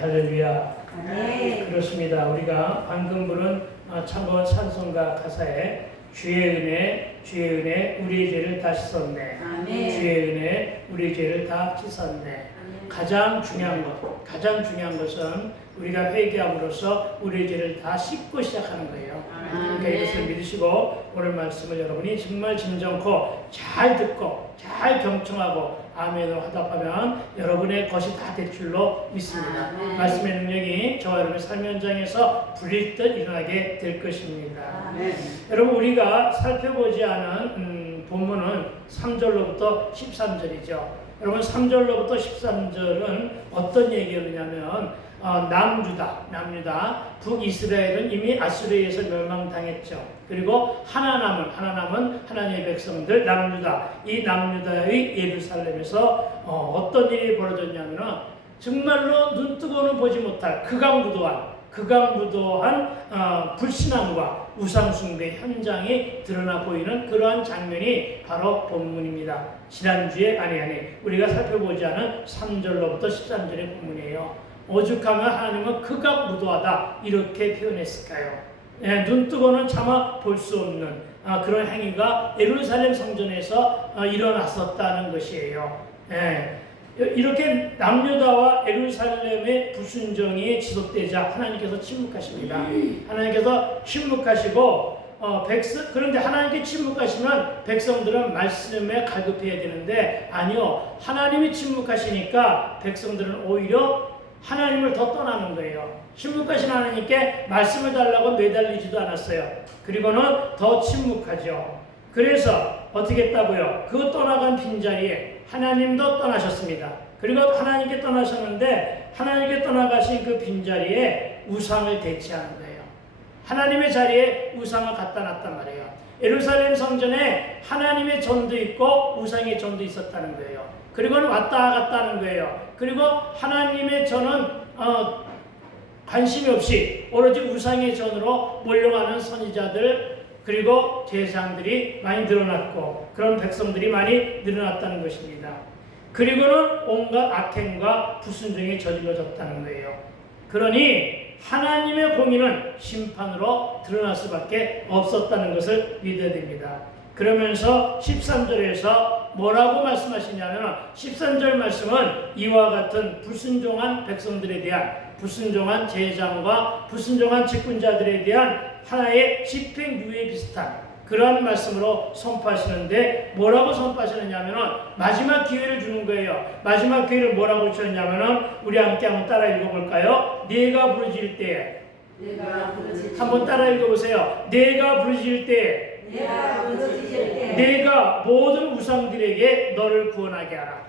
할렐루야. 네. 그렇습니다. 우리가 방금 부른 창건 찬송가 가사에 주의 은혜, 우리의 죄를 다 씻었네. 아멘. 주의 은혜, 우리의 죄를 다 씻었네. 가장 중요한 것은 우리가 회개함으로써 우리의 죄를 다 씻고 시작하는 거예요. 그러니까 이것을 믿으시고 오늘 말씀을 여러분이 정말 진정코 잘 듣고 잘 경청하고 아멘으로 화답하면 여러분의 것이 다 될 줄로 믿습니다. 아멘. 말씀의 능력이 저와 여러분의 삶 현장에서 불릴 듯 일어나게 될 것입니다. 아멘. 여러분, 우리가 살펴보지 않은 본문은 3절로부터 13절이죠. 여러분, 3절로부터 13절은 어떤 얘기였냐면 남유다, 북이스라엘은 이미 아수르에서 멸망당했죠. 그리고 하나 남은 하나님의 백성들 남유다, 이 남유다의 예루살렘에서 어떤 일이 벌어졌냐면 정말로 눈뜨고는 보지 못할 극악무도한 불신앙과 우상숭배 현장이 드러나 보이는 그러한 장면이 바로 본문입니다. 지난주에 우리가 살펴보지 않은 3절로부터 13절의 본문이에요. 오죽하면 하나님은 극악무도하다 이렇게 표현했을까요? 눈뜨고는 차마 볼 수 없는 그런 행위가 예루살렘 성전에서 일어났었다는 것이에요. 이렇게 남유다와 예루살렘의 불순종이 지속되자 하나님께서 침묵하십니다. 하나님께서 침묵하시고 그런데 하나님께 침묵하시면 백성들은 말씀에 갈급해야 되는데 아니요, 하나님이 침묵하시니까 백성들은 오히려 하나님을 더 떠나는 거예요. 침묵하신 하나님께 말씀을 달라고 매달리지도 않았어요. 그리고는 더 침묵하죠. 그래서 어떻게 했다고요? 그 떠나간 빈자리에 하나님도 떠나셨습니다. 그리고 하나님께 떠나셨는데 하나님께 떠나가신 그 빈자리에 우상을 대체하는 거예요. 하나님의 자리에 우상을 갖다 놨단 말이에요. 예루살렘 성전에 하나님의 전도 있고 우상의 전도 있었다는 거예요. 그리고는 왔다 갔다 하는 거예요. 그리고 하나님의 전은 관심이 없이 오로지 우상의 전으로 몰려가는 선지자들 그리고 제사장들이 많이 늘어났고 그런 백성들이 많이 늘어났다는 것입니다. 그리고는 온갖 악행과 불순종이 저질러졌다는 거예요. 그러니 하나님의 공의는 심판으로 드러날 수밖에 없었다는 것을 믿어야 됩니다. 그러면서 13절에서 뭐라고 말씀하시냐면 13절 말씀은 이와 같은 불순종한 백성들에 대한 불순종한 제사장과 불순종한 직분자들에 대한 하나의 집행유예 비슷한 그러한 말씀으로 선포하시는데 뭐라고 선포하시느냐면 마지막 기회를 주는 거예요. 마지막 기회를 뭐라고 주셨냐면 우리 함께 한번 따라 읽어볼까요? 네가 부르짖을 때 한번 따라 읽어보세요. 네가 부르짖을 때 내가 모든 우상들에게 너를 구원하게 하라.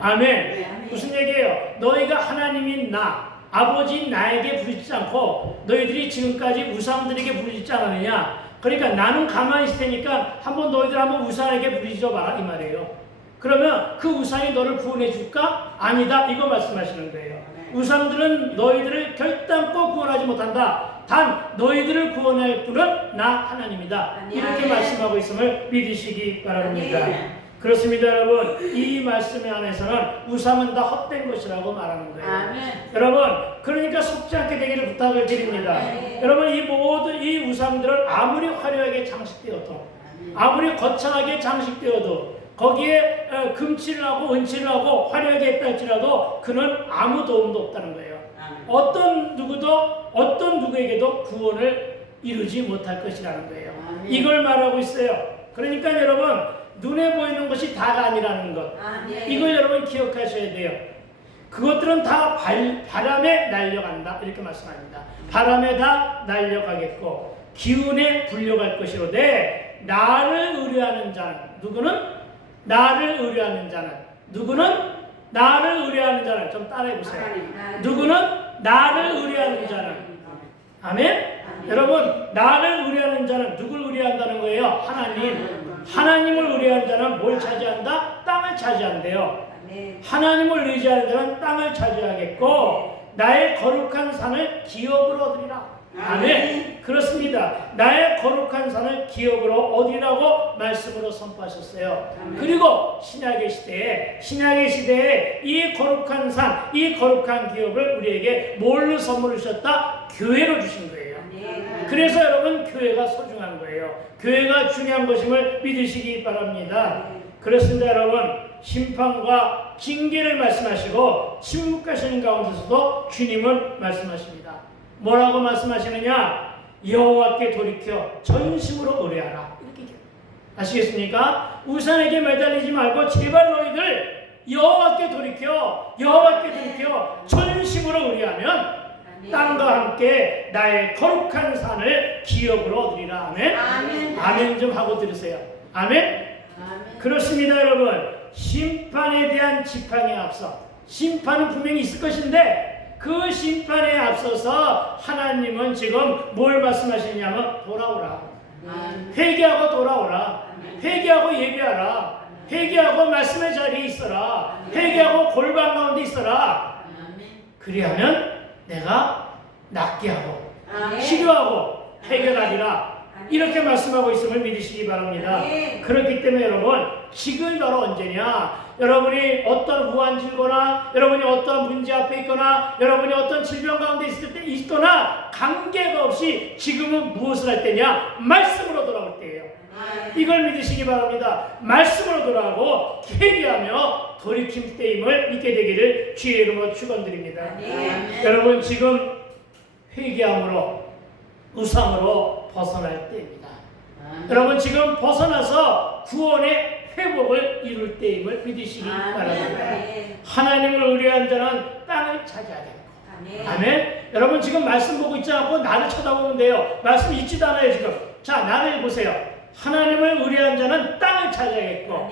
아멘. 무슨 얘기예요? 너희가 하나님인 아버지 나에게 부르짖지 않고 너희들이 지금까지 우상들에게 부르짖지 않았느냐? 그러니까 나는 가만히 있을 테니까 너희들 한번 우상에게 부르짖어 봐라 이 말이에요. 그러면 그 우상이 너를 구원해 줄까? 아니다. 이거 말씀하시는 거예요. 우상들은 너희들을 결단코 구원하지 못한다. 단 너희들을 구원할 분은 나 하나님이다. 이렇게 말씀하고 있음을 믿으시기 바랍니다. 그렇습니다, 여러분. 이 말씀에 안에서는 우상은 다 헛된 것이라고 말하는 거예요. 아멘. 여러분, 그러니까 속지 않게 되기를 부탁을 드립니다. 여러분, 이 모든 이 우상들은 아무리 화려하게 장식되어도 아무리 거창하게 장식되어도 거기에 금칠을 하고 은칠을 하고 화려하게 했다 할지라도 그는 아무 도움도 없다는 거예요. 어떤 누구에게도 구원을 이루지 못할 것이라는 거예요. 이걸 말하고 있어요. 그러니까 여러분, 눈에 보이는 것이 다가 아니라는 것. 이걸 여러분 기억하셔야 돼요. 그것들은 다 바람에 날려간다. 이렇게 말씀합니다. 바람에 다 날려가겠고 기운에 불려갈 것이로되 나를 의뢰하는 자는 누구는? 나를 의뢰하는 자는 좀 따라해보세요. 누구는? 나를 의뢰하는 자는. 아멘? 여러분, 나를 의뢰하는 자는 누굴 의뢰한다는 거예요? 하나님을 의뢰하는 자는 뭘 차지한다? 땅을 차지한대요. 하나님을 의지하는 자는 땅을 차지하겠고 나의 거룩한 산을 기업으로 얻으리라. 아멘. 그렇습니다. 나의 거룩한 산을 기업으로 얻으라고 말씀으로 선포하셨어요. 그리고 신약의 시대에 이 거룩한 산, 이 거룩한 기업을 우리에게 뭘로 선물을 주셨다? 교회로 주신 거예요. 그래서 여러분, 교회가 소중한 거예요. 교회가 중요한 것임을 믿으시기 바랍니다. 그렇습니다. 여러분, 심판과 징계를 말씀하시고 침묵하시는 가운데서도 주님은 말씀하십니다. 뭐라고 말씀하시느냐? 여호와께 돌이켜 전심으로 의뢰하라. 이렇게 아시겠습니까? 우상에게 매달리지 말고 제발 너희들 여호와께 돌이켜 전심으로 의뢰하면 땅과 함께 나의 거룩한 산을 기업으로 얻으리라. 아멘. 아멘 좀 하고 들으세요. 아멘. 그렇습니다. 여러분, 심판에 대한 지팡이에 앞서 심판은 분명히 있을 것인데 그 심판에 앞서서 하나님은 지금 뭘 말씀하시냐면 돌아오라. 회개하고 돌아오라. 회개하고 예배하라. 회개하고 말씀의 자리에 있어라. 회개하고 골방 가운데 있어라. 그리하면 내가 낫게 하고 치료하고 해결하리라. 이렇게 말씀하고 있음을 믿으시기 바랍니다. 그렇기 때문에 여러분, 지금이 바로 언제냐? 여러분이 어떤 무한질거나 여러분이 어떤 문제 앞에 있거나 여러분이 어떤 질병 가운데 있을 때 있거나 관계가 없이 지금은 무엇을 할 때냐? 말씀으로 돌아올 때예요. 이걸 믿으시기 바랍니다. 말씀으로 돌아오고 회개하며 돌이킴 때임을 믿게 되기를 주의 이름으로 축원드립니다. 여러분, 지금 회개함으로 우상으로 벗어날 때입니다. 여러분, 지금 벗어나서 구원의 회복을 이룰 때임을 믿으시기 바랍니다. 하나님을 의뢰한 자는 땅을 차지하겠고. 아멘. 여러분, 지금 말씀 보고 있지 않고 나를 쳐다보면 돼요. 말씀 읽지도 않아요 지금. 자, 나를 보세요. 하나님을 의뢰한 자는 땅을 차지하겠고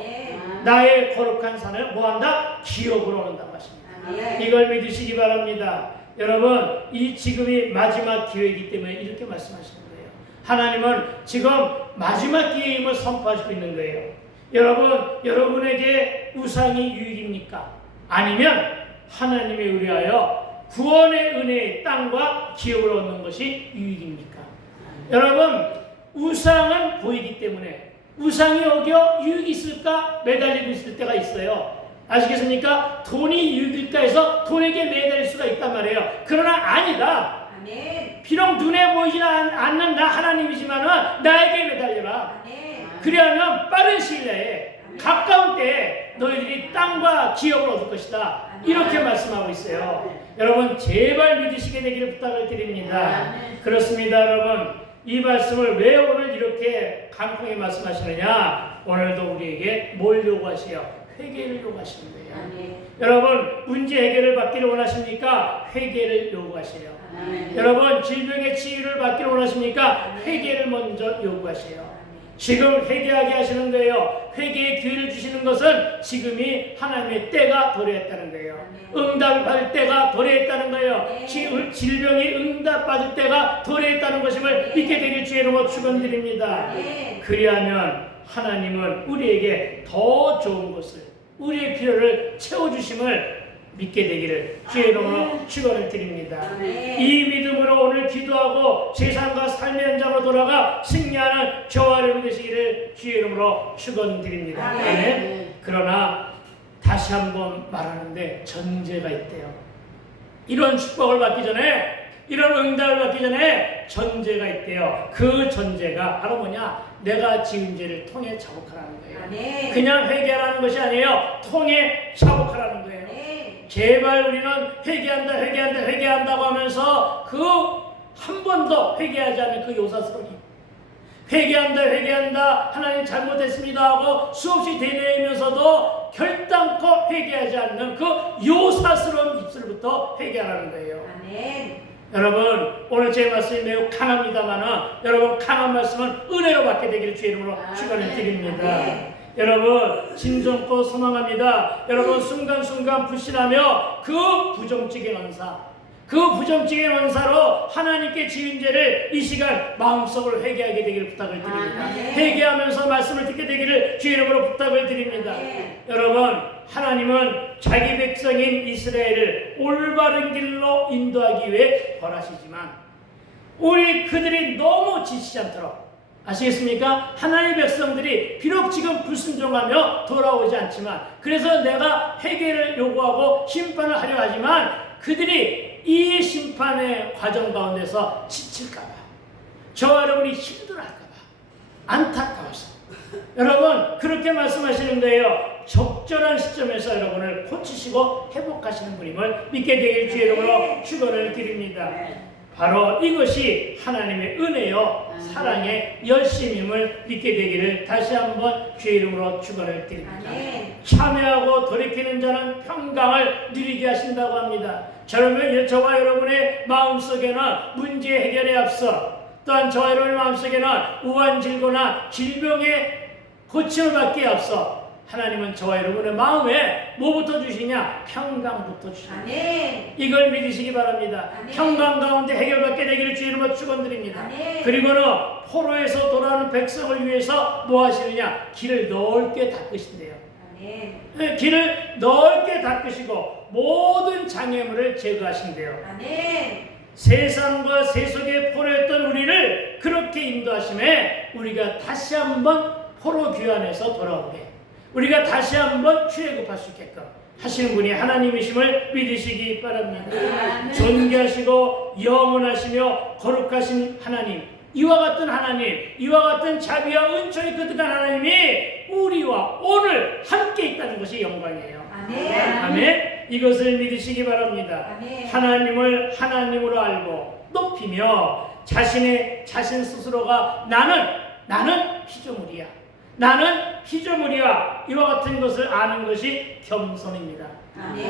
나의 거룩한 산을 뭐한다? 기업으로 얻는다고 하십니다. 이걸 믿으시기 바랍니다. 여러분, 이 지금이 마지막 기회이기 때문에 이렇게 말씀하시는 거예요. 하나님은 지금 마지막 기회임을 선포하시고 있는 거예요. 여러분, 여러분에게 우상이 유익입니까? 아니면 하나님에 의뢰하여 구원의 은혜의 땅과 기업을 얻는 것이 유익입니까? 여러분, 우상은 보이기 때문에 우상이 어겨 유익이 있을까 매달리고 있을 때가 있어요. 아시겠습니까? 돈이 유익일까 해서 돈에게 매달릴 수가 있단 말이에요. 그러나 아니다. 비록 눈에 보이지 않는 나 하나님이지만 나에게 매달려라. 그리하면 빠른 시일 내에 가까운 때에 너희들이 땅과 기업을 얻을 것이다. 이렇게 말씀하고 있어요. 여러분, 제발 믿으시게 되기를 부탁을 드립니다. 그렇습니다. 여러분, 이 말씀을 왜 오늘 이렇게 강하게 말씀하시느냐? 오늘도 우리에게 뭘 요구하세요? 회개를 요구하시는 거예요. 여러분, 문제 해결을 받기를 원하십니까? 회개를 요구하세요. 여러분, 질병의 치유를 받기를 원하십니까? 회개를 먼저 요구하세요. 지금 회개하게 하시는 거예요. 회개의 기회를 주시는 것은 지금이 하나님의 때가 도래했다는 거예요. 응답을 받을 때가 도래했다는 거예요. 질병이 응답받을 때가 도래했다는 것임을 믿게 되길 주의 이름으로 축원드립니다. 그리하면 하나님은 우리에게 더 좋은 것을, 우리의 필요를 채워주심을 믿게 되기를 주의 이름으로 축원을 드립니다. 이 믿음으로 오늘 기도하고 세상과 삶의 현장으로 돌아가 승리하는 저와 여러분 되시기를 주의 이름으로 축원드립니다. 그러나 다시 한번 말하는데 전제가 있대요. 이런 축복을 받기 전에, 이런 응답을 받기 전에 전제가 있대요. 그 전제가 바로 뭐냐? 내가 지은 죄를 통해 자복하라는 거예요. 그냥 회개하라는 것이 아니에요. 통해 자복하라는 거예요. 제발 우리는 회개한다고 하면서 그 한 번도 회개하지 않는 그 요사스러운 회개한다 하나님 잘못했습니다 하고 수없이 되뇌이면서도 결단코 회개하지 않는 그 요사스러운 입술부터 회개하라는 거예요. 여러분, 오늘 제 말씀이 매우 강합니다만 여러분, 강한 말씀은 은혜로 받게 되기를 주의 이름으로 축원을 드립니다. 여러분, 진정코 소망합니다. 여러분, 순간순간 불신하며 그 부정적인 원사로 하나님께 지은 죄를 이 시간 마음속으로 회개하게 되기를 부탁을 드립니다. 회개하면서 말씀을 듣게 되기를 주의 이름으로 부탁을 드립니다. 여러분, 하나님은 자기 백성인 이스라엘을 올바른 길로 인도하기 위해 벌하시지만 우리 그들이 너무 지치지 않도록. 아시겠습니까? 하나님의 백성들이 비록 지금 불순종하며 돌아오지 않지만, 그래서 내가 회개를 요구하고 심판을 하려 하지만 그들이 이 심판의 과정 가운데서 지칠까봐, 저와 여러분이 힘들어할까봐 안타까워서 여러분 그렇게 말씀하시는 거예요. 적절한 시점에서 여러분을 고치시고 회복하시는 분임을 믿게 되길 주의 이름으로 축원을 드립니다. 바로 이것이 하나님의 은혜요 사랑의 열심임을 믿게 되기를 다시 한번 주의 이름으로 축원을 드립니다. 참회하고 돌이키는 자는 평강을 누리게 하신다고 합니다. 저와 여러분의 마음속에는 문제 해결에 앞서 또한 저와 여러분의 마음속에는 우환질고나 질병의 고침을 받기에 앞서 하나님은 저와 여러분의 마음에 뭐부터 주시냐? 평강부터 주십니다. 이걸 믿으시기 바랍니다. 평강 가운데 해결받게 되기를 주의 이름으로 축원드립니다. 그리고는 포로에서 돌아오는 백성을 위해서 뭐 하시느냐? 길을 넓게 닦으신대요. 길을 넓게 닦으시고 모든 장애물을 제거하신대요. 세상과 세속의 포로였던 우리를 그렇게 인도하심에 우리가 다시 한번 포로 귀환에서 돌아오게, 우리가 다시 한번 출애굽할 수 있게끔 하시는 분이 하나님이심을 믿으시기 바랍니다. 존귀하시고 영원하시며 거룩하신 하나님, 이와 같은 하나님, 이와 같은 자비와 은총이 그득한 하나님이 우리와 오늘 함께 있다는 것이 영광이에요. 아멘. 이것을 믿으시기 바랍니다. 하나님을 하나님으로 알고 높이며 자신 스스로가 나는 피조물이야, 나는 피조물이야, 이와 같은 것을 아는 것이 겸손입니다.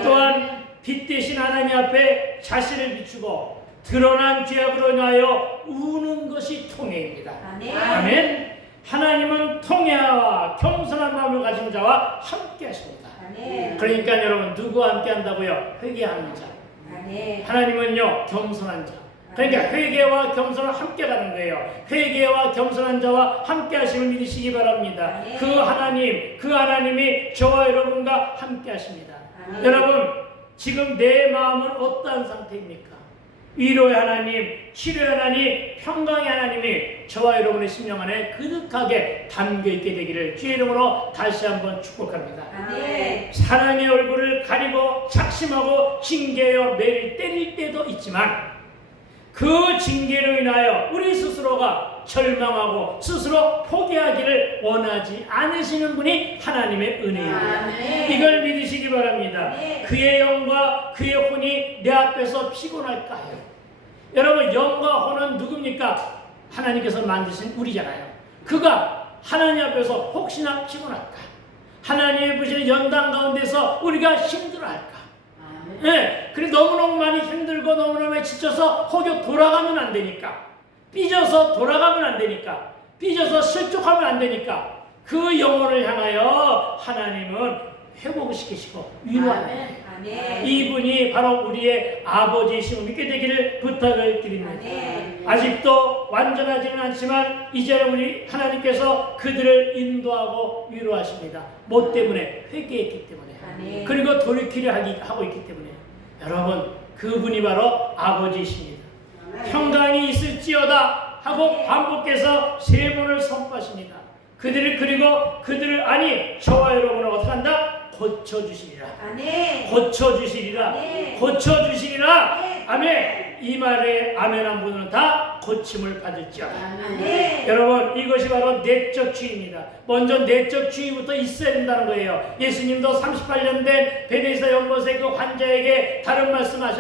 또한 빛 대신 하나님 앞에 자신을 비추고 드러난 죄악으로 인하여 우는 것이 통회입니다. 아멘. 하나님은 통회와 겸손한 마음을 가진 자와 함께 하십니다. 그러니까 여러분 누구와 함께 한다고요? 회개하는 자. 하나님은요 겸손한 자. 그러니까 회개와 겸손을 함께 가는 거예요. 회개와 겸손한 자와 함께 하심을 믿으시기 바랍니다. 그 하나님이 저와 여러분과 함께 하십니다. 여러분 지금 내 마음은 어떠한 상태입니까? 위로의 하나님, 치료의 하나님, 평강의 하나님이 저와 여러분의 심령 안에 그득하게 담겨있게 되기를 주의 이름으로 다시 한번 축복합니다. 사랑의 얼굴을 가리고 작심하고 징계하여 매일 때릴 때도 있지만 그 징계로 인하여 우리 스스로가 절망하고 스스로 포기하기를 원하지 않으시는 분이 하나님의 은혜입니다. 이걸 믿으시기 바랍니다. 그의 영과 그의 혼이 내 앞에서 피곤할까요? 여러분 영과 혼은 누굽니까? 하나님께서 만드신 우리잖아요. 그가 하나님 앞에서 혹시나 피곤할까? 하나님의 부시는 연단 가운데서 우리가 힘들어할까? 네, 그래 너무너무 많이 힘들고 너무너무 많이 지쳐서 혹여 돌아가면 안 되니까, 삐져서 돌아가면 안 되니까, 삐져서 실족하면 안 되니까 그 영혼을 향하여 하나님은 회복시키시고 위로하는 이분이 바로 우리의 아버지이심을 믿게 되기를 부탁을 드립니다. 아직도 완전하지는 않지만 이제는 우리 하나님께서 그들을 인도하고 위로하십니다. 뭐 때문에? 회개했기 때문에. 그리고 돌이키려 하고 있기 때문에. 여러분 그분이 바로 아버지이십니다. 평강이 있을지어다 하고 반복해서 3번을 선포하십니다. 그들을 아니 저와 여러분을 어떻게 한다? 고쳐주시리라. 고쳐주시리라. 고쳐주시리라. 아멘. 이 말에 아멘 한 분은 다 고침을 받을지어다. 여러분 이것이 바로 내적 주의입니다. 먼저 내적 주의부터 있어야 된다는 거예요. 예수님도 38년 된 베데스다 연못의 그 환자에게 다른 말씀 안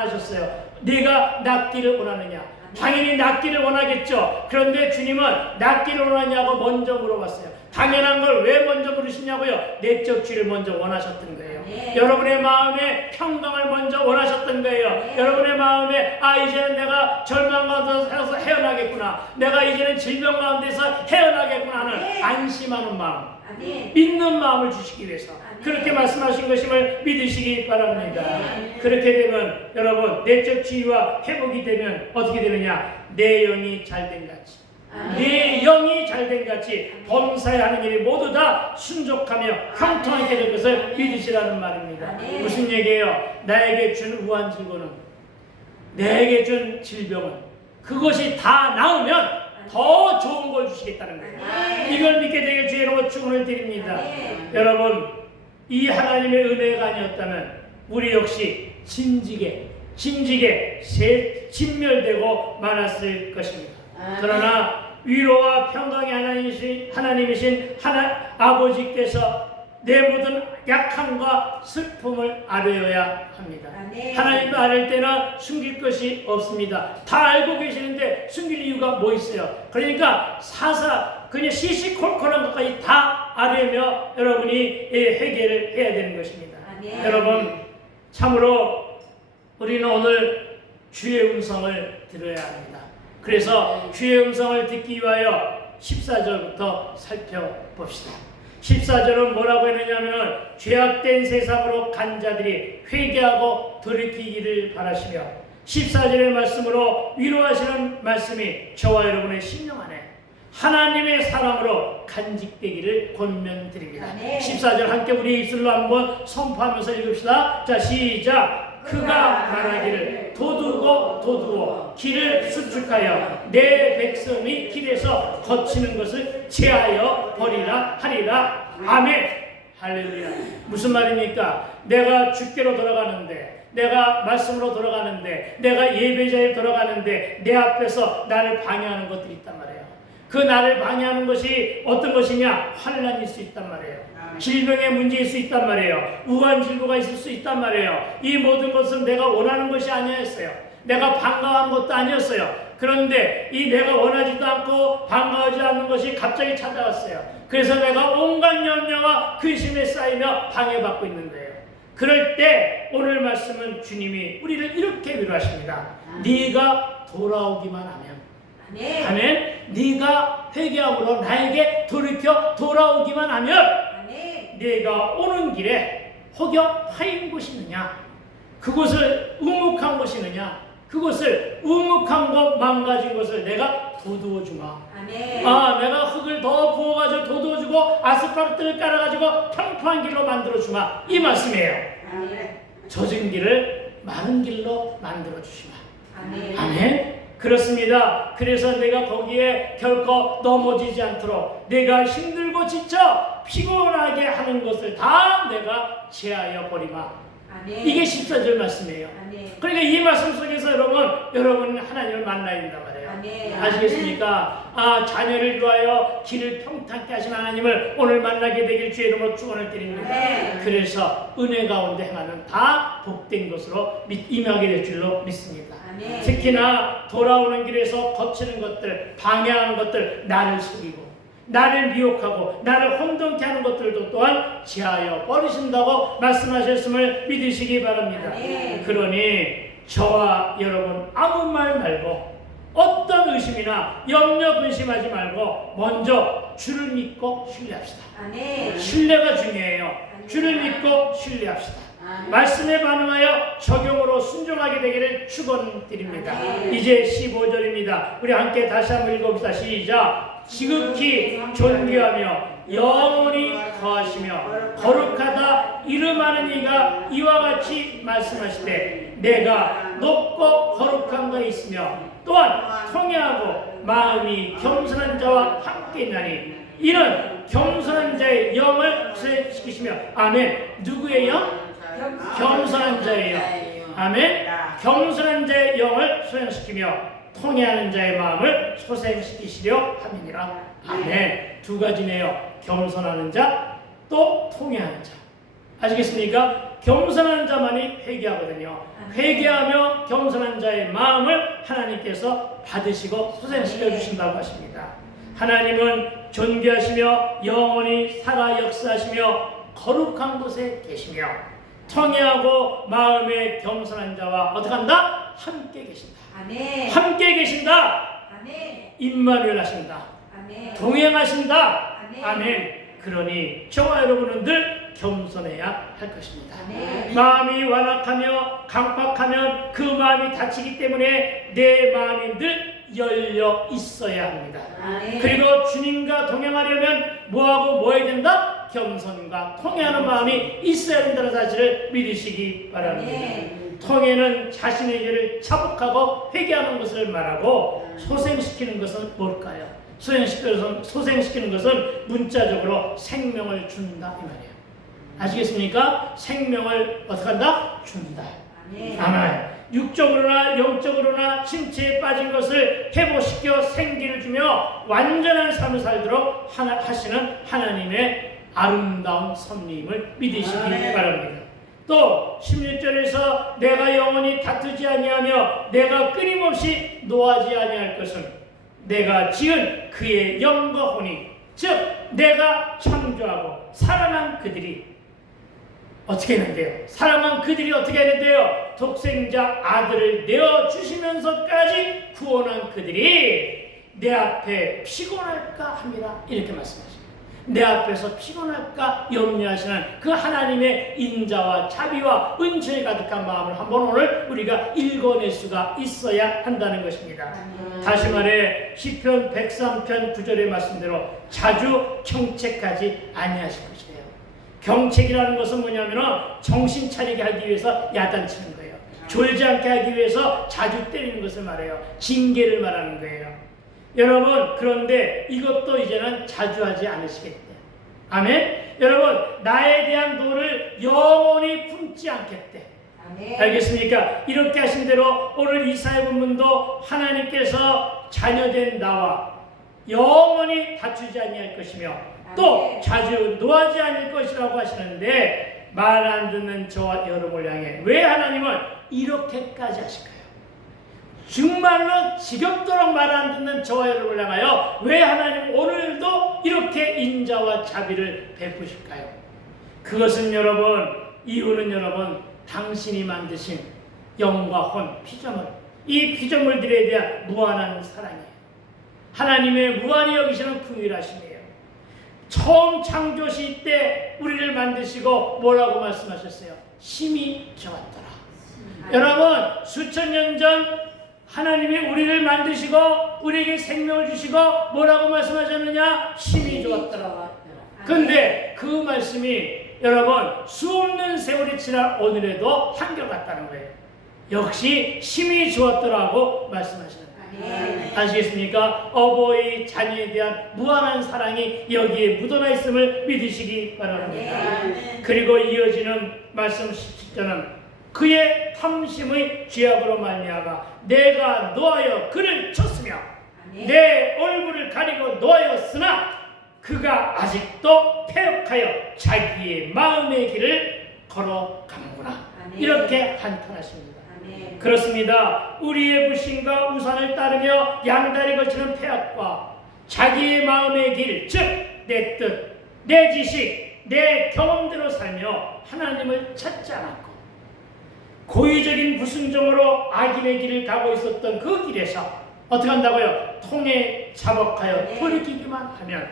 하셨어요. 네가 낫기를 원하느냐? 당연히 낫기를 원하겠죠. 그런데 주님은 낫기를 원하냐고 먼저 물어봤어요. 당연한 걸 왜 먼저 물으시냐고요? 내적 주의를 먼저 원하셨던 거예요. 여러분의 마음에 평강을 먼저 원하셨던 거예요. 여러분의 마음에 이제는 내가 절망 가운데서 헤어나겠구나, 내가 이제는 질병 가운데서 헤어나겠구나 하는 안심하는 마음, 믿는 마음을 주시기 위해서 그렇게 말씀하신 것임을 믿으시기 바랍니다. 그렇게 되면 여러분 내적 주의와 회복이 되면 어떻게 되느냐? 내 영이 잘된 같이, 내 영이 잘된 같이 범사에 하는 일이 모두 다 순족하며 형통하게 될 것을 믿으시라는 말입니다. 무슨 얘기예요? 나에게 준 우환질고는, 내게 준 질병은 그것이 다 나으면 더 좋은 걸 주시겠다는 거예요. 이걸 믿게 되길 주의 이름으로 축원을 드립니다. 여러분, 이 하나님의 은혜가 아니었다면 우리 역시 진직에 진멸되고 말았을 것입니다. 그러나 위로와 평강의 하나님이신 아버지께서 내 모든 약함과 슬픔을 알아야 합니다. 하나님도 알을 때나 숨길 것이 없습니다. 다 알고 계시는데 숨길 이유가 뭐 있어요? 그러니까 그냥 시시콜콜한 것까지 다 알으며 여러분이 회개를 해야 되는 것입니다. 여러분, 참으로 우리는 오늘 주의 음성을 들어야 합니다. 그래서 주의 음성을 듣기 위하여 14절부터 살펴봅시다. 14절은 뭐라고 했느냐면 죄악된 세상으로 간 자들이 회개하고 돌이키기를 바라시며 14절의 말씀으로 위로하시는 말씀이 저와 여러분의 심령 안에 하나님의 사랑으로 간직되기를 권면드립니다. 14절 함께 우리 입술로 한번 선포하면서 읽읍시다. 자, 시작. 그가 말하기를 도두어 길을 수축하여 내 백성이 길에서 거치는 것을 제하여 버리라 하리라. 아멘. 할렐루야. 무슨 말입니까? 내가 주께로 돌아가는데, 내가 말씀으로 돌아가는데, 내가 예배자에 돌아가는데 내 앞에서 나를 방해하는 것들이 있단 말이에요. 그 나를 방해하는 것이 어떤 것이냐? 환난일 수 있단 말이에요. 질병의 문제일 수 있단 말이에요. 우환질부가 있을 수 있단 말이에요. 이 모든 것은 내가 원하는 것이 아니었어요. 내가 반가워하는 것도 아니었어요. 그런데 이 내가 원하지도 않고 반가워하지 않는 것이 갑자기 찾아왔어요. 그래서 내가 온갖 염려와 근심에 쌓이며 방해받고 있는 거예요. 그럴 때 오늘 말씀은 주님이 우리를 이렇게 위로하십니다. 네가 돌아오기만 하면, 아멘. 네가 회개함으로 나에게 돌아오기만 하면 네가 오는 길에 혹여 파인 곳이 있느냐, 그곳을 우묵한 곳이 있느냐, 그것을 우묵한 것 망가진 것을 내가 도두어 주마. 내가 흙을 더 부어가지고 도두어 주고 아스팔트를 깔아가지고 평평한 길로 만들어 주마. 이 말씀이에요. 젖은 길을 마른 길로 만들어 주시마. 아멘. 그렇습니다. 그래서 내가 거기에 결코 넘어지지 않도록 내가 힘들고 지쳐 피곤하게 하는 것을 다 내가 제하여 버리마. 이게 14절 말씀이에요. 그러니까 이 말씀 속에서 여러분 하나님을 만나야 된단 말이에요. 아시겠습니까? 자녀를 위하여 길을 평탄케 하신 하나님을 오늘 만나게 되길 주의 이름으로 축원을 드립니다. 그래서 은혜 가운데 행하는 다 복된 것으로 임하게 될 줄로 믿습니다. 특히나 돌아오는 길에서 거치는 것들, 방해하는 것들, 나를 속이고 나를 미혹하고 나를 혼돈케 하는 것들도 또한 제하여 버리신다고 말씀하셨음을 믿으시기 바랍니다. 그러니 저와 여러분 아무 말 말고 어떤 의심이나 염려 근심하지 말고 먼저 주를 믿고 신뢰합시다. 신뢰가 중요해요. 주를 믿고 신뢰합시다. 말씀에 반응하여 적용으로 순종하게 되기를 축원드립니다. 이제 15절입니다. 우리 함께 다시 한번 읽어봅시다. 시작. 지극히 존귀하며 영원히 거하시며 거룩하다 이름하는 이가 이와 같이 말씀하시되 내가 높고 거룩한 가 있으며 또한 통회하고 마음이 겸손한 자와 함께 있나니 이는 겸손한 자의 영을 수행시키시며 아멘. 누구의 영? 겸손한 자의 영. 아멘. 겸손한 자의 영을 수행시키며 통회하는 자의 마음을 소생시키시려 함이니라. 아멘. 두 가지네요. 겸손하는 자, 또 통회하는 자. 아시겠습니까? 겸손한 자만이 회개하거든요. 회개하며 겸손한 자의 마음을 하나님께서 받으시고 소생시켜 주신다고 하십니다. 하나님은 존귀하시며 영원히 살아 역사하시며 거룩한 곳에 계시며 통회하고 마음에 겸손한 자와 어떻게 한다? 함께 계신다. 아멘. 함께 계신다. 아멘. 임마누엘 하신다. 아멘. 동행하신다. 아멘. 아멘. 그러니 저와 여러분은 늘 겸손해야 할 것입니다. 아멘. 마음이 완악하며 강팍하면 그 마음이 다치기 때문에 내 마음이 늘 열려 있어야 합니다. 아멘. 그리고 주님과 동행하려면 뭐하고 뭐 해야 된다? 겸손과 통회하는 마음이 있어야 된다는 사실을 믿으시기 바랍니다. 아멘. 통해는 자신의 죄를 자복하고 회개하는 것을 말하고 소생시키는 것은 뭘까요? 소생시키는 것은 문자적으로 생명을 준다 이 말이에요. 아시겠습니까? 생명을 어떻게 한다? 준다. 아멘. 육적으로나 영적으로나 신체에 빠진 것을 회복시켜 생기를 주며 완전한 삶을 살도록 하시는 하나님의 아름다운 섭리임을 믿으시기 바랍니다. 또 16절에서 내가 영원히 다투지 아니하며 내가 끊임없이 노하지 아니할 것은 내가 지은 그의 영과 혼이 즉 내가 창조하고 사랑한 그들이 어떻게 했는데요? 사랑한 그들이 어떻게 했는데요? 독생자 아들을 내어주시면서까지 구원한 그들이 내 앞에 피곤할까 합니다. 이렇게 말씀하십니다. 내 앞에서 피곤할까 염려하시는 그 하나님의 인자와 자비와 은총이 가득한 마음을 한번 오늘 우리가 읽어낼 수가 있어야 한다는 것입니다. 다시 말해 시편 103편 9절의 말씀대로 자주 경책하지 아니하실 것이에요. 경책이라는 것은 뭐냐면 정신 차리게 하기 위해서 야단치는 거예요. 졸지 않게 하기 위해서 자주 때리는 것을 말해요. 징계를 말하는 거예요. 여러분 그런데 이것도 이제는 자주 하지 않으시겠대요. 아멘. 여러분 나에 대한 도를 영원히 품지 않겠대. 아멘. 알겠습니까? 이렇게 하신 대로 오늘 이사야 본문도 하나님께서 자녀된 나와 영원히 다투지 아니할 것이며 또 자주 노하지 않을 것이라고 하시는데 말 안 듣는 저와 여러분을 향해 왜 하나님은 이렇게까지 하실까요? 정말로 지겹도록 말 안 듣는 저와 여러분을 향하여 왜 하나님 오늘도 이렇게 인자와 자비를 베푸실까요? 그것은 여러분 이유는 여러분 당신이 만드신 영과 혼 피조물 이 피조물들에 대한 무한한 사랑이에요. 하나님의 무한히 여기시는 긍휼하심이에요. 처음 창조시 때 우리를 만드시고 뭐라고 말씀하셨어요? 심히 좋았더라. 여러분 수천 년 전 하나님이 우리를 만드시고 우리에게 생명을 주시고 뭐라고 말씀하셨느냐? 심히 좋았더라. 그런데 그 말씀이 여러분 수없는 세월이 지난 오늘에도 한결같다는 거예요. 역시 심히 좋았더라고 말씀하시는 거예요. 아시겠습니까? 어버이 자녀에 대한 무한한 사랑이 여기에 묻어나 있음을 믿으시기 바랍니다. 그리고 이어지는 말씀 17절은 그의 탐심의 죄악으로 말미암아 내가 노하여 그를 쳤으며 내 얼굴을 가리고 노하였으나 그가 아직도 패역하여 자기의 마음의 길을 걸어가는구나. 이렇게 한탄하십니다. 그렇습니다. 우리의 불신과 우상을 따르며 양다리 걸치는 패악과 자기의 마음의 길, 즉 내 뜻, 내 지식, 내 경험대로 살며 하나님을 찾지 않았고 고의적인 불순종으로 악인의 길을 가고 있었던 그 길에서 어떻게 한다고요? 통에 자복하여 돌이키기만 하면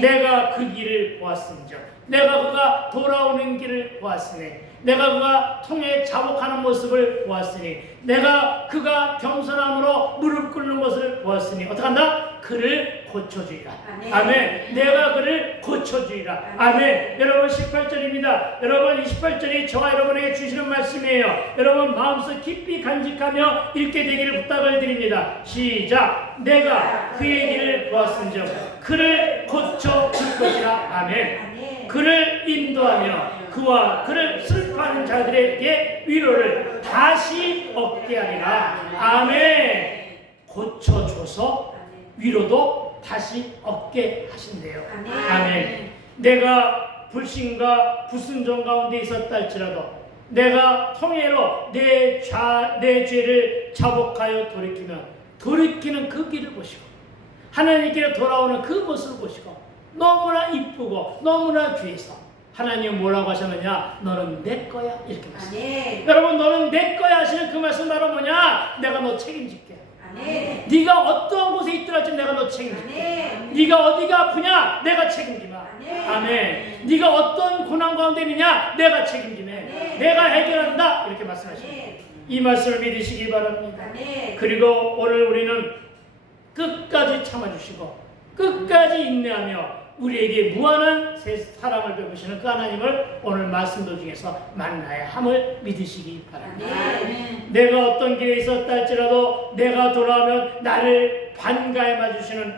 내가 그 길을 보았음즉 내가 그가 돌아오는 길을 보았으니 내가 그가 통에 자복하는 모습을 보았으니 내가 그가 겸손함으로 무릎 꿇는 것을 보았으니 어떻게 한다? 그를 고쳐주리라. 아멘. 내가 그를 고쳐주리라. 아멘. 여러분 18절입니다. 여러분 28절이 저와 여러분에게 주시는 말씀이에요. 여러분 마음속 깊이 간직하며 읽게 되기를 부탁을 드립니다. 시작. 내가 그의 길을 보았은즉 그를 고쳐줄 것이라. 아멘. 그를 인도하며 그와 그를 슬퍼하는 자들에게 위로를 다시 얻게 하리라. 아멘. 고쳐줘서 위로도 다시 얻게 하신대요. 아멘. 내가 불신과 불순종 가운데 있었다 할지라도 내가 통해로 내 죄를 자복하여 돌이키는 그 길을 보시고 하나님께 돌아오는 그 모습을 보시고 너무나 이쁘고 너무나 귀해서 하나님 뭐라고 하셨느냐? 너는 내 거야. 이렇게 말씀해요. 여러분 너는 내 거야 하시는 그 말씀 바로 뭐냐? 내가 너 책임질게. 네가 어떠한 곳에 있더라도 내가 너 책임질게. 네가 어디가 아프냐? 내가 책임지마. 아멘. 네가 어떤 고난 가운데 있느냐? 내가 책임지네. 내가 해결한다. 이렇게 말씀하십니다. 이 말씀을 믿으시기 바랍니다. 그리고 오늘 우리는 끝까지 참아주시고 끝까지 인내하며 우리에게 무한한 사랑을 베푸시는 그 하나님을 오늘 말씀 도중에서 만나야 함을 믿으시기 바랍니다. 내가 어떤 길에 있었다 할지라도 내가 돌아오면 나를 반가에 맞으시는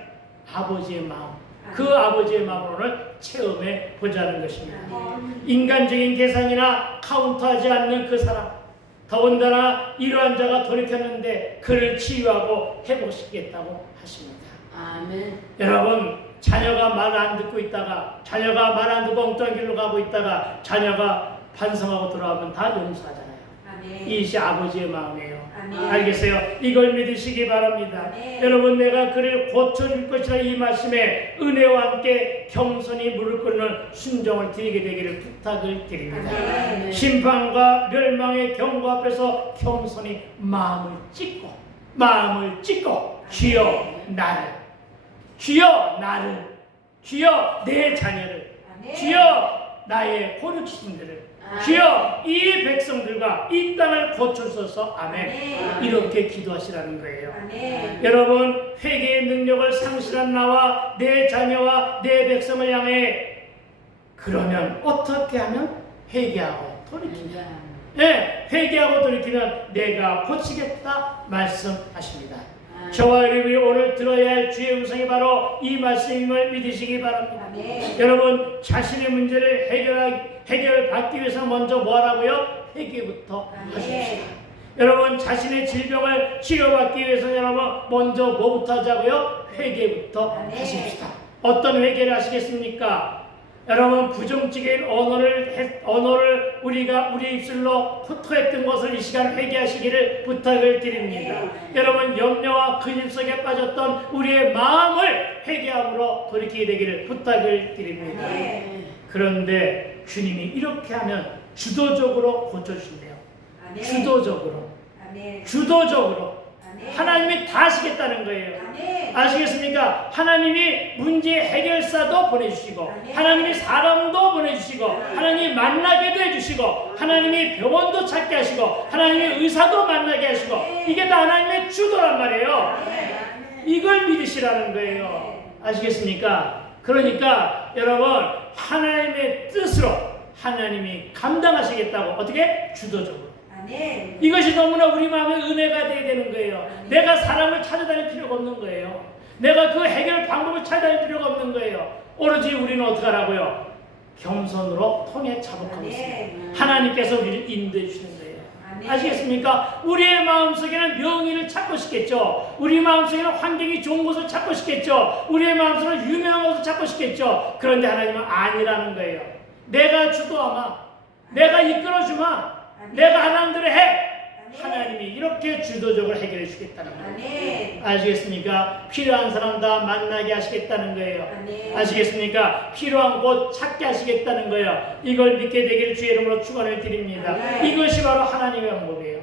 아버지의 마음, 그 아버지의 마음으로는 체험해 보자는 것입니다. 인간적인 계산이나 카운트하지 않는 그 사랑, 더군다나 이러한 자가 돌이켰는데 그를 치유하고 회복시키겠다고 하십니다. 아멘. 여러분, 자녀가 말 안 듣고 있다가, 자녀가 말 안 듣고 엉뚱한 길로 가고 있다가 자녀가 반성하고 돌아오면 다 용서하잖아요. 이것이 아버지의 마음이에요. 알겠어요? 이걸 믿으시기 바랍니다. 여러분, 내가 그를 고쳐줄 것이라 이 말씀에 은혜와 함께 겸손히 무릎 꿇는 순종을 드리게 되기를 부탁을 드립니다. 심판과 멸망의 경고 앞에서 겸손히 마음을 찢고 주여 나를, 주여 나를, 주여 내 자녀를, 주여 나의 고르치신들을, 주여 이 백성들과 이 땅을 고쳐주소서. 아멘. 이렇게 기도하시라는 거예요. 여러분, 회개의 능력을 상실한 나와 내 자녀와 내 백성을 향해 그러면 어떻게 하면 회개하고 돌이키냐? 네, 회개하고 돌이키면 내가 고치겠다 말씀하십니다. 저와 여러분이 오늘 들어야 할 주의 음성이 바로 이 말씀임을 믿으시기 바랍니다. 여러분, 자신의 문제를 해결받기 위해서 먼저 뭐하라고요? 회개부터 하십시오. 여러분, 자신의 질병을 치료받기 위해서 여러분 먼저 뭐부터 하자고요? 회개부터 하십시다. 어떤 회개를 하시겠습니까? 여러분, 부정적인 언어를 우리가 우리 입술로 토했던 것을 이 시간 회개하시기를 부탁을 드립니다. 여러분, 염려와 근심 속에 빠졌던 우리의 마음을 회개함으로 돌이키게 되기를 부탁을 드립니다. 그런데 주님이 이렇게 하면 주도적으로 고쳐주신대요. 주도적으로 하나님이 다 하시겠다는 거예요. 아시겠습니까? 하나님이 문제 해결사도 보내주시고, 하나님이 사람도 보내주시고, 하나님이 만나게도 해주시고, 하나님이 병원도 찾게 하시고, 하나님이 의사도 만나게 하시고, 이게 다 하나님의 주도란 말이에요. 이걸 믿으시라는 거예요. 아시겠습니까? 그러니까 여러분, 하나님의 뜻으로 하나님이 감당하시겠다고. 어떻게? 주도적으로. 이것이 너무나 우리 마음의 은혜가 되어야 되는 거예요. 내가 사람을 찾아다닐 필요가 없는 거예요. 내가 그 해결 방법을 찾아다닐 필요가 없는 거예요. 오로지 우리는 어떻게 하라고요? 겸손으로 통해 자복하고 있습니다. 하나님께서 우리를 인도해 주시는 거예요. 아시겠습니까? 우리의 마음속에는 명의를 찾고 싶겠죠. 우리 마음속에는 환경이 좋은 것을 찾고 싶겠죠. 우리의 마음속에는 유명한 것을 찾고 싶겠죠. 그런데 하나님은 아니라는 거예요. 내가 주도하마, 내가 이끌어주마, 내가 하나님 대로 해. 하나님이 이렇게 주도적으로 해결해 주겠다는 거예요. 아시겠습니까? 필요한 사람 다 만나게 하시겠다는 거예요. 아시겠습니까? 필요한 곳 찾게 하시겠다는 거예요. 이걸 믿게 되기를 주의 이름으로 축원을 드립니다. 이것이 바로 하나님의 방법이에요.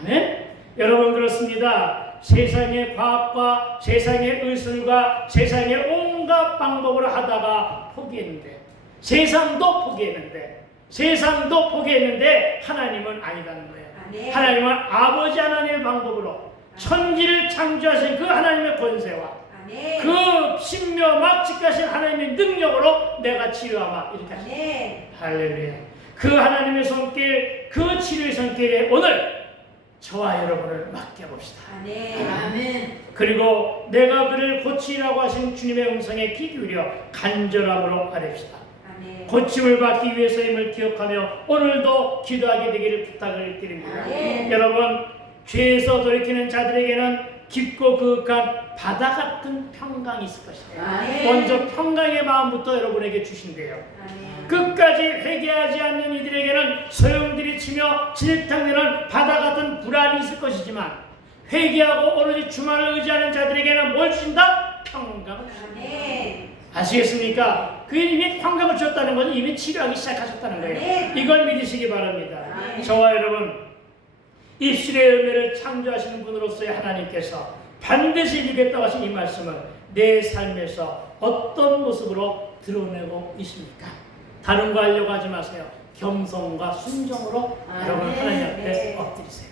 아멘. 여러분, 그렇습니다. 세상의 과학과 세상의 의술과 세상의 온갖 방법으로 하다가 포기했는데, 세상도 포기했는데 하나님은 아니라는 거예요. 하나님은 아버지 하나님의 방법으로 천지를 창조하신 그 하나님의 권세와 그 신묘 막직하신 하나님의 능력으로 내가 치료하마 이렇게 하십니다. 할렐루야. 그 하나님의 손길, 그 치료의 손길에 오늘 저와 여러분을 맡겨봅시다. 아멘. 그리고 내가 그를 고치라고 하신 주님의 음성에 귀 기울여 간절함으로 아뢰시다. 고침을 받기 위해서임을 기억하며 오늘도 기도하게 되기를 부탁을 드립니다. 여러분, 죄에서 돌이키는 자들에게는 깊고 그윽한 바다 같은 평강이 있을 것이에요. 먼저 평강의 마음부터 여러분에게 주신대요. 끝까지 회개하지 않는 이들에게는 소용들이치며 진흙탕되는 바다 같은 불안이 있을 것이지만, 회개하고 오로지 주만을 의지하는 자들에게는 뭘 주신다? 평강을 주신다. 아시겠습니까? 그 이미 평강을 주었다는 것은 이미 치료하기 시작하셨다는 거예요. 이걸 믿으시기 바랍니다. 저와 여러분, 입술의 열매를 창조하시는 분으로서의 하나님께서 반드시 이루겠다고 하신 이 말씀을 내 삶에서 어떤 모습으로 드러내고 있습니까? 다른 거 하려고 하지 마세요. 겸손과 순종으로 여러분 하나님 앞에 엎드리세요.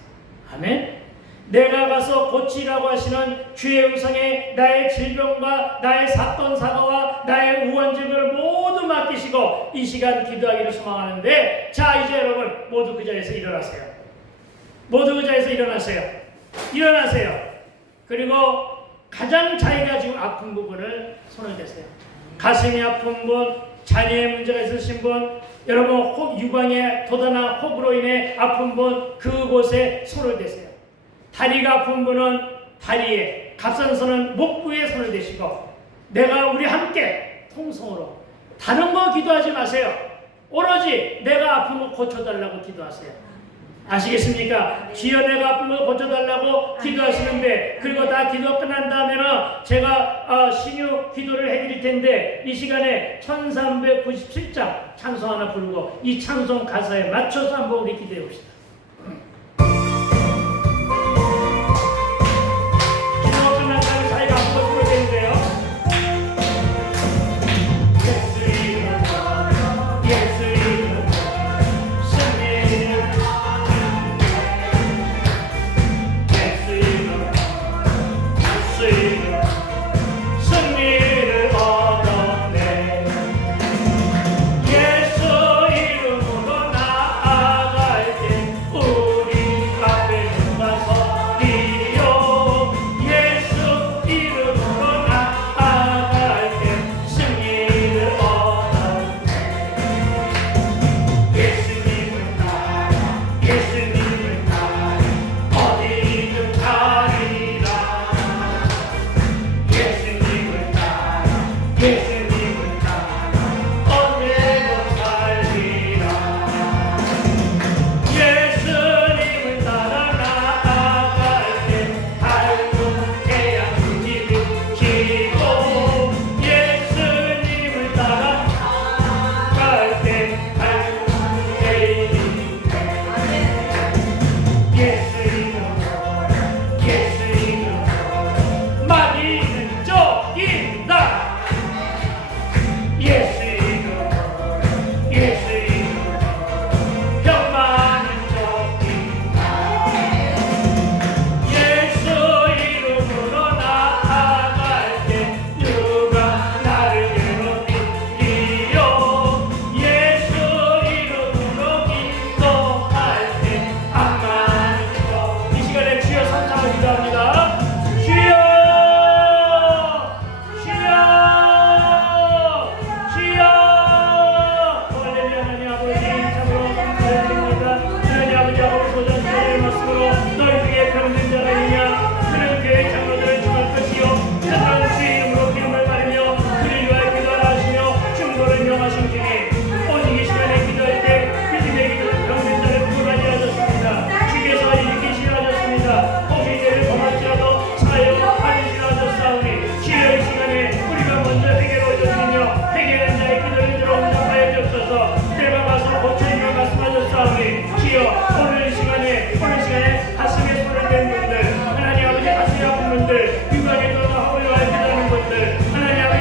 아멘. 내가 가서 고치라고 하시는 주의 음성에 나의 질병과 나의 사건 사고와 나의 우환증을 모두 맡기시고 이 시간 기도하기를 소망하는데, 자 이제 여러분 모두 그 자리에서 일어나세요. 모두 그 자리에서 일어나세요. 일어나세요. 그리고 가장 자기가 지금 아픈 부분을 손을 대세요. 가슴이 아픈 분, 자녀의 문제가 있으신 분, 여러분 유방에 도단한 혹으로 인해 아픈 분, 그곳에 손을 대세요. 다리가 아픈 분은 다리에, 갑상선은 목 부에 손을 대시고, 내가 우리 함께 통성으로 다른 거 기도하지 마세요. 오로지 내가 아픈 거 고쳐달라고 기도하세요. 아시겠습니까? 주여 내가 아픈 거 고쳐달라고 기도하시는데, 그리고 다 기도 끝난 다음에는 제가 신유 기도를 해드릴 텐데, 이 시간에 1397장 찬송 하나 부르고 이 찬송 가사에 맞춰서 한번 우리 기도해 봅시다. 기도 끝난 다음에 자기가 아픈 거 부르면 되는데요. 예수 이름 승리를, 승리를 얻어내. 예수 이름으로 나아갈 때 우리 앞에 누가 서리요. 예수 이름으로 나아갈 때 승리를 얻어내. 예수님을 따라, 예수님을 따라 어디든 가리라. 예수님을 따라, 예수님을 따라 언제고 살리라. 예수님을 따라 나아갈 때 밝은 태양이 비치고, 예수님을 따라 나아갈 때 밝은 태양이 예수 이름으로, 예수 이름으로 마귀는 쫓긴다. 예수 이름으로, 예수 이름으로 병만은 쫓긴다. 예수 이름으로 나아갈 때 누가 나를 괴롭히리요. 예수 이름으로 기도할 때 악마는 쫓긴다. 이 시간에 주여 선창을 기도합니다. 주여, 주여, 주여. 할렐루야. 하나님 아버지 참으로 감사드립니다. 하나님 아버지 아버지 소전 주의 말씀으로 너희 중에 병든 자가 있느냐, 그는 교회 장로들을 청할 것이요 그들은 주의 이름으로 기름을 바르며 그를 위하여 기도하라 하시며 중보를 명하신 중에, 오직 이 시간에 기도할 때 믿음의 기도 병든 자를 구원하게 하셨습니다. 주께서 일으키시려 하셨습니다. 혹시 죄를 범할지라도 사여 받으시려 하셨사오니, 주여 이 시간에 우리가 먼저 회개로 드리며 회개한 자의 기도를 들어 응답하여 주옵소서. 내가 가서 고쳐주며 말씀하셨사오니, 주여 오늘 이 시간에 가슴에 손을 댄 분들, 하나님 아버지 가슴이 아픈 분들, 유방에 떠나 홀려와 기도하는 분들, 하나님 아버지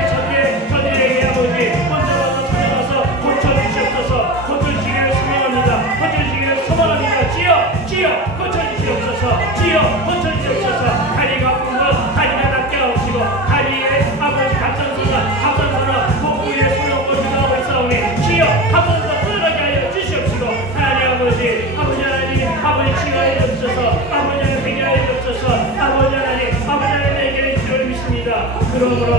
저들에게 아버지 먼저 와서 찾아가서 고쳐주시옵소서. 고쳐주시기를 소망합니다. 고쳐주시기를 소망합니다. 주여 고쳐주시옵소서. 주여 고쳐주시옵소서. 다리가 아픈 것 다리가 낫게 하옵시고, 다리에 아버지 갑상선은 복부에 손을 꽂으라고 했사오니, 주여 갑상선 뚫어가게 하여 주시옵시고, 하나님 아버지 하나님 아버지 치유하여 주옵소서. 아버지 하나님 회개하여 주옵소서. 아버지 하나님 해결해 주시기를 믿습니다. 그러므로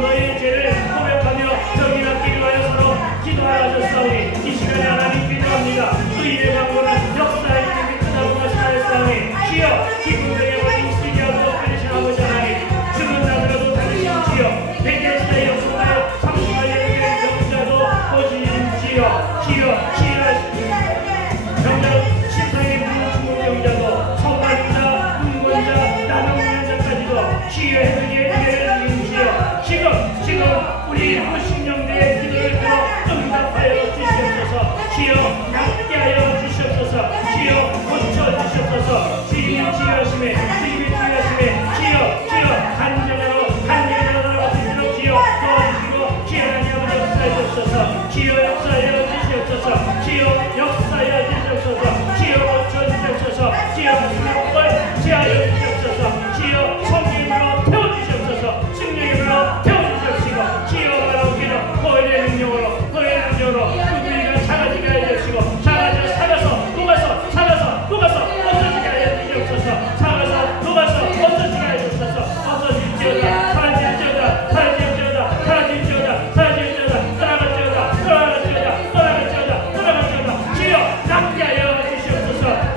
너희의 죄를 고백하며 정의롭게 위하여 서로 기도하라 하셨사오니, 이 시간에 하나님 기도합니다. 의의 광고는 역사의 이름이 크다고 말씀하셨사오니, 주여 기쁨의 원인 쓰게 하고 살리신 아버지 하나님, 죽은 자들도 살리신 주여, 베데스다의 역사로 38년의 병자도 고치신 주여, 치유하시옵소서. 병자 신상의 중풍병자도 성관자, 문권자, 나병자까지도 치유해드리게 주여,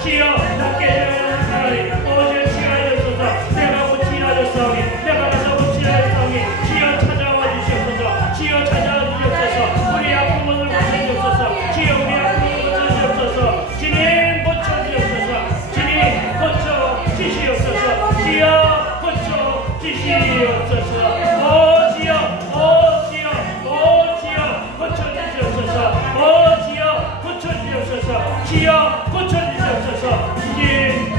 주여 낫게 하였사오니 오직 치유하였소서. 내가 고치라였사오니 내가 가서 고치라였사오니 주여 찾아와 주시옵소서. 주여 찾아와 주시옵소서. 우리 아픔을 고쳐주옵소서. 주여 우리 아픔을 고쳐주옵소서. 주님 고쳐주옵소서. 주님 고쳐주시옵소서. 주여 고쳐주시옵소서. 오 주여 오 주여 오 주여 고쳐주시옵소서. 오 주여 고쳐주시옵소서. 주여 고쳐주시옵소서. 주님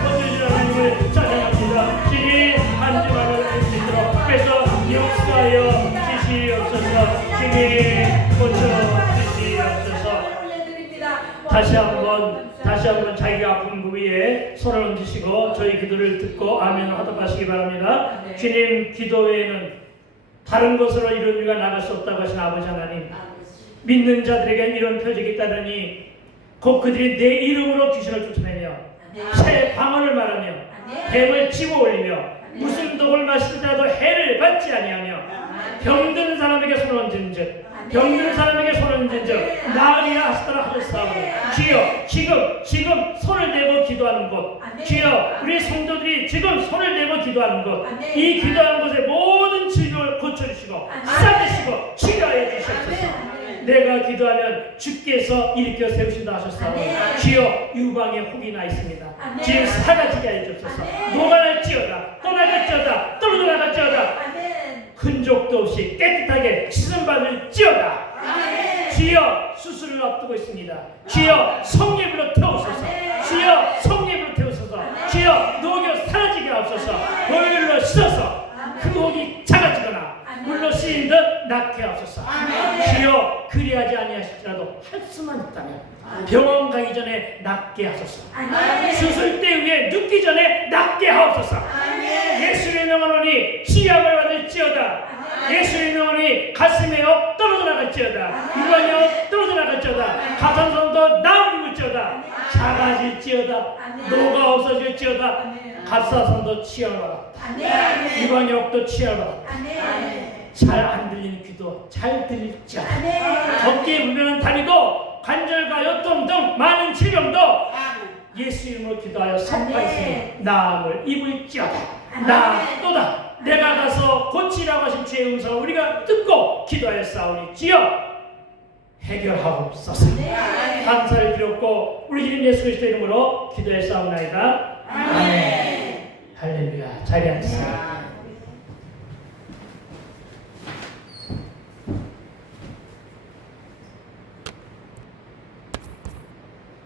고쳐주시는 하나님을 찬양합니다. 주님 한주만을 할 수 있도록 그래서 역사하여 주시옵소서. 주님 고쳐주시옵소서. 다시 한번 자기가 아픈 부위에 손을 얹으시고 저희 기도를 듣고 아멘을 하도록 하시기 바랍니다. 주님 기도 외에는 다른 것으로 이런 일가 나갈 수 없다고 하신 아버지 하나님, 믿는 자들에게 이런 표적이 있다더니 곧 그들이 내 이름으로 귀신을 쫓아내며 새 방언을 말하며 뱀을 집어 올리며 무슨 독을 마시더라도 해를 받지 아니하며 병든 사람에게 손을 얹은즉 병든 사람에게 손을 얹은즉 나으리라 하시더라 하셨사오니 주여 지금 손을 대고 기도하는 곳, 주여 우리 성도들이 지금 손을 대고 기도하는 곳, 이 기도하는 곳에 모든 질병을 고쳐주시고 싹으시고 치료하여 주시옵소서. 내가 기도하면 주께서 일으켜 세우신다 하셨사오니 주여 유방에 혹이 나 있습니다. 주여 사라지게 하여 주옵소서. 녹아날지어다 떠나갈지어다 떨어져 나갈지어다 흔적도 없이 깨끗하게 씻음받을지어다. 주여 수술을 앞두고 있습니다. 주여 성령으로 태우소서. 주여 성령으로 태우소서. 주여 녹여 사라지게 하옵소서. 보혈로 씻어서 그 혹이 작아지거나 물로 씻인 듯 낫게 하옵소서. 주여 그리하지 아니하실지라도 할 수만 있다면 병원 가기 전에 낫게 하소서. 수술대 위에 눕기 전에 낫게 하옵소서. 예수의 명하노니 치유함을 받을지어다. 예수의 명하노니 가슴에 역 떨어져 나갈지어다. 유관이 역 떨어져 나갈지어다. 가산성도 나으리 물지어다. 작아질지어다. 노가 없어질지어다. 갑사선도 치유함을 받았다. 유관이 역도 치유함을 받았다. 잘 안 들리는 귀도 잘 들릴지어다. 어깨에 불편한 다리도 관절과 요통 등 많은 질병도 예수 이름으로 기도하여 선포했으니 나음을 입을지어다. 나또다. 내가 가서 고치라고 하신 주의 음성을 우리가 듣고 기도하였사오니 주여 해결하옵소서. 감사를 드렸고 우리 주님 예수 그리스도 이름으로 기도했사옵나이다. 아멘. 할렐루야. 자리에 앉으세요.